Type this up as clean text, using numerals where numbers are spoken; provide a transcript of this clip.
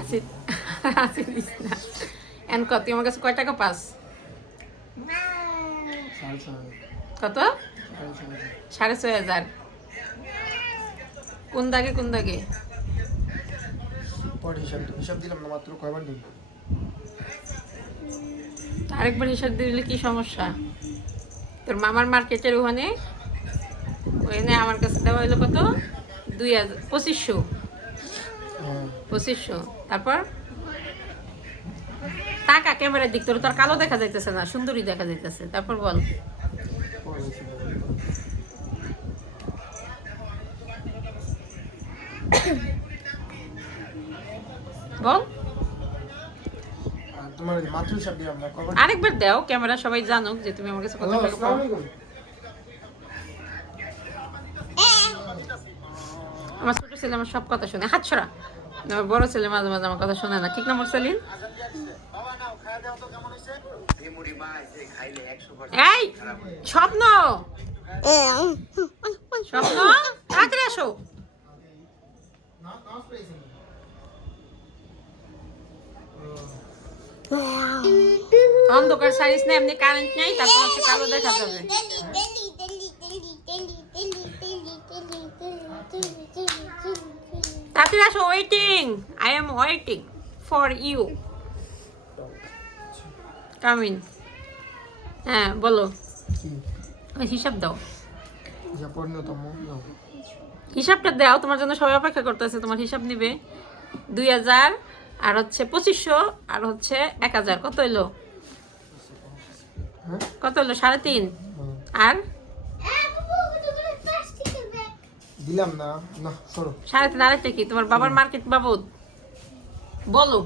আসি আসি দিস না এন কত তুই আমার কাছে কয় টাকা পাস কত 6,500 কোন দাগে কোন দাগে হিসাব দিলাম না মাত্র কয়বার দিন আরেকবার হিসাব দিলে কি সমস্যা তোর মামার মার্কেটের ওখানে আমার কাছে দেওয়া হলো কত 2,500 তারপর টাকা ক্যামেরার দিক তোর কালো দেখা যাইতেছে না সুন্দরী দেখা যাইতেছে তারপর বল বল তোমার মাত্র হিসাব দিলাম না কয়বার আরেকবার দাও ক্যামেরা সবাই জানুক যে তুমি আমার কাছে কত টাকা পাও আমার ছোট ছেলে আমার সব কথা শুনে হাত ছড়া আমার বড় ছেলে মাঝে মাঝে আমার কথা শোনে না ঠিক নম্বর সেলিন এই স্বপ্ন স্বপ্ন তাড়াতাড়ি আসো অন্ধকার সারিস না এমনি কারেন্ট নেই তারপর হচ্ছে কালো দেখা যাবে তাড়াতাড়ি আসো waiting I am waiting for you come in হ্যাঁ বলো হিসাব দাও হিসাবটা দাও তোমার জন্য সবাই অপেক্ষা করতেছে তোমার হিসাব নিবে 2,000 আর হচ্ছে 2,500 আর হচ্ছে 1,000 কত হইলো কত হলো 3.5 আর দিলাম না না সরো 3.5 আরেকটা কি তোমার বাবার মার্কেট বাবদ বলো